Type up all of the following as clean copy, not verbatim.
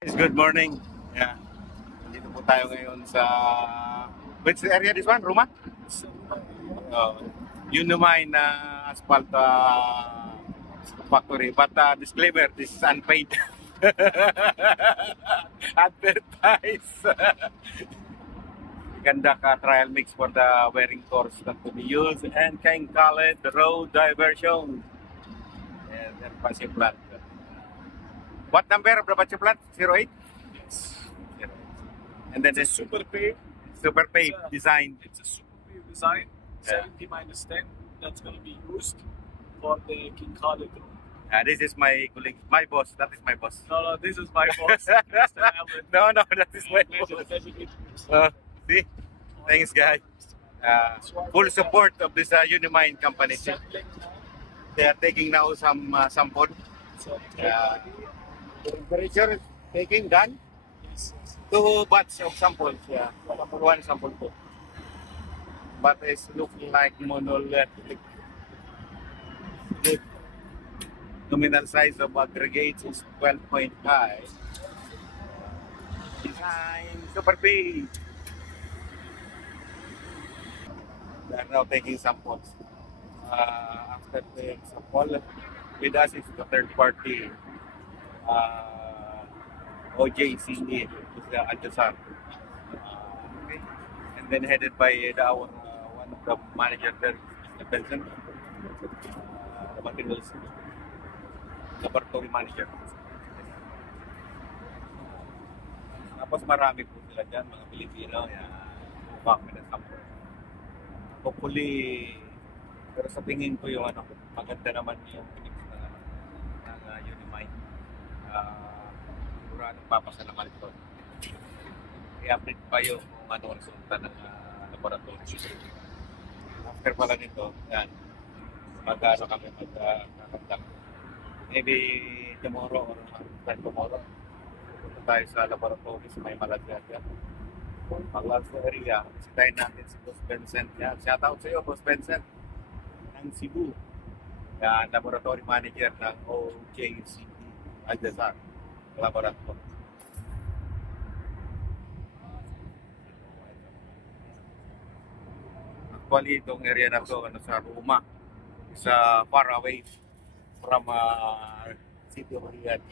Good morning. Yeah. Dito po tayo ngayon sa which area this one? Ruma? Uh, Unimine na asphalt factory. But disclaimer, this is unpaid. Advertise. Conduct a trial mix for the wearing course that to be used and can call it the road diversion. And then Pasig plant. What number of the Pasig plant? 08? Yes. 08. And then It's a super pay. super pay design. It's a super pay design. Yeah. 70 minus 10. That's going to be used for the King Khalid road. This is my colleague, my boss. That is my boss. No, this is my boss, Mr. Alvin. No, that is my Pleasure, boss. pleasure meeting you, sir. See, thanks, guys. Full support of this Unimine company. Sampling now. They are taking now some sample. So, Temperature is taking done. yes. 2 batch of samples. Yeah, for 1 sample po. But it's looking like monolithic. The nominal size of aggregates is 12.5. Design super big. They are now taking samples. After the sample, with us is the third party OJCE, is the Adjasar. Okay. And then headed by our one of the manager there, Mr. Benson, the materials laboratory manager. Tapos marami po sila dyan, mga Pilipino, kami na sample. Hopefully, pero sa tingin ko yung maganda naman yung mix ng Unimine. Siguradong papasa naman ito. I-update pa yung kung ano resulta ng laboratory. After pala nito, yan, mag-ano kami magkakandak. Maybe tomorrow or tomorrow, punta tayo sa laboratory sa may Malagasy. Pag-last area, bisitahin natin si Boss Vincent. Yan, shout out sa iyo, Boss Vincent ng Cebu. Yan, laboratory manager ng OJCE Adjasar Laboratory. Actually, itong area na to, sa Ruma, sa far away from City of Riyadh.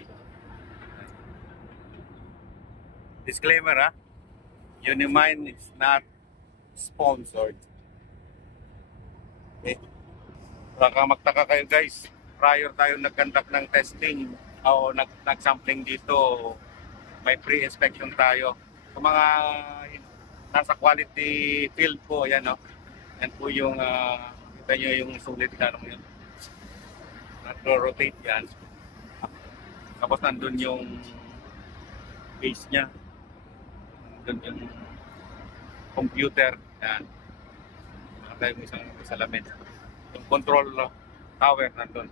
Disclaimer, Unimine is not sponsored. Okay. Baka magtaka kayo guys, prior tayo nag-conduct ng testing o nag-sampling dito, may pre-inspection tayo. Kung mga nasa quality field po, yan o. Yan po yung, kita nyo yung sulit na yun. Nag-rotate yan. Tapos nandun yung base nya. Nandun yung computer. Yan. Nakatayo yung isang salamin. Yung control tower nandun.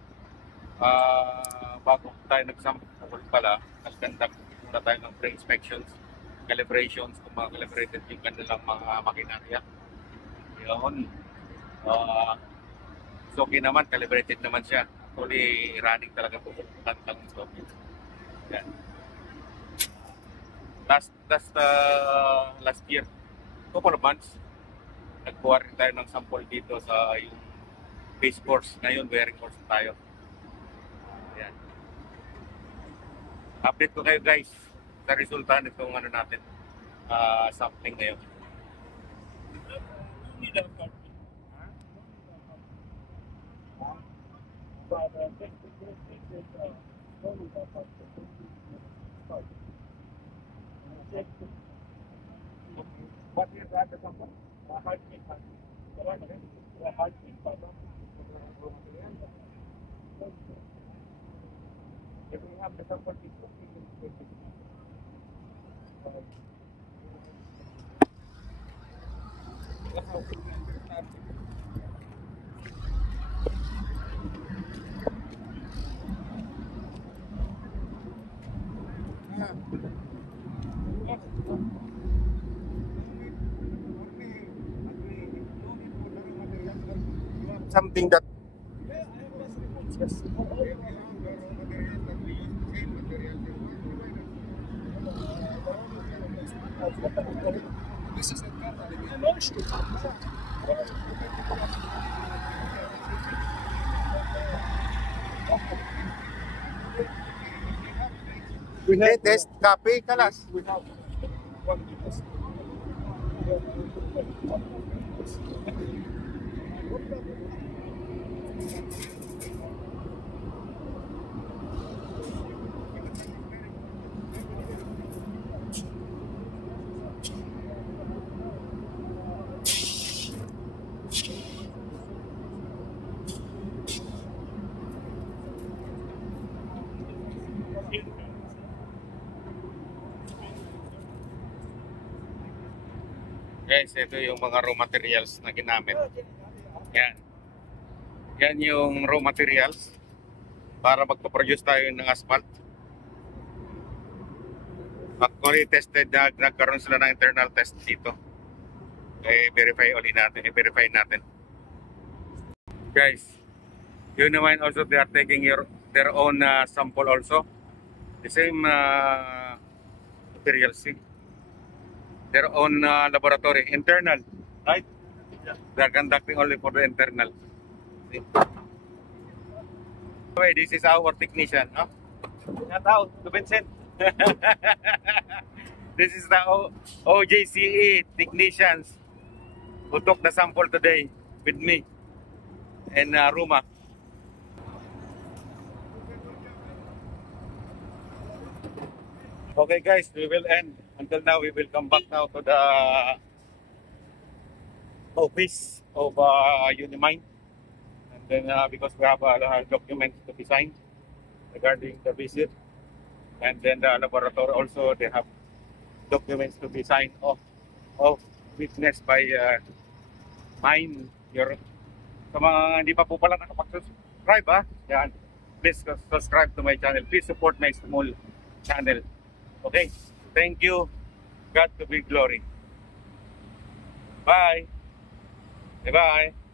Bago tayo nag-sample pala, nag-conduct muna tayo ng pre-inspections, calibrations, kung mga calibrated yung kanilang mga makinarya. Yun. So okay naman, calibrated naman siya. Actually, running talaga po. Tantang ito. Yan. Last year, couple of months, nagkuha rin tayo ng sample dito sa yung base course. Ngayon, wearing course tayo. Yan. Update ko kayo guys sa resulta nitong natin, sampling ngayon. What is that? If we have the sample, something that Latest copy, kalas. Guys, ito yung mga raw materials na ginamit. Yan. Yan yung raw materials para magpa-produce tayo ng asphalt. Actually tested na nagkaroon sila ng internal test dito. I-verify ulit natin, i-verify natin. Guys, you know mine also they are taking their own sample also. The same materials, see? Their own laboratory, internal, right? Yeah. They are conducting only for the internal. See? Okay, this is our technician, no? Shout out to Vincent. This is the OJCE technicians who took the sample today with me and Ruma. Okay guys, we will end. Until now, we will come back now to the office of Unimine. And then because we have documents to be signed regarding the visit. And then the laboratory also, they have documents to be signed off witnessed by mine. Sa mga hindi pa po pala nakapag-subscribe, yan, please subscribe to my channel. Please support my small channel. Okay, thank you. God to be glory. Bye. Bye-bye.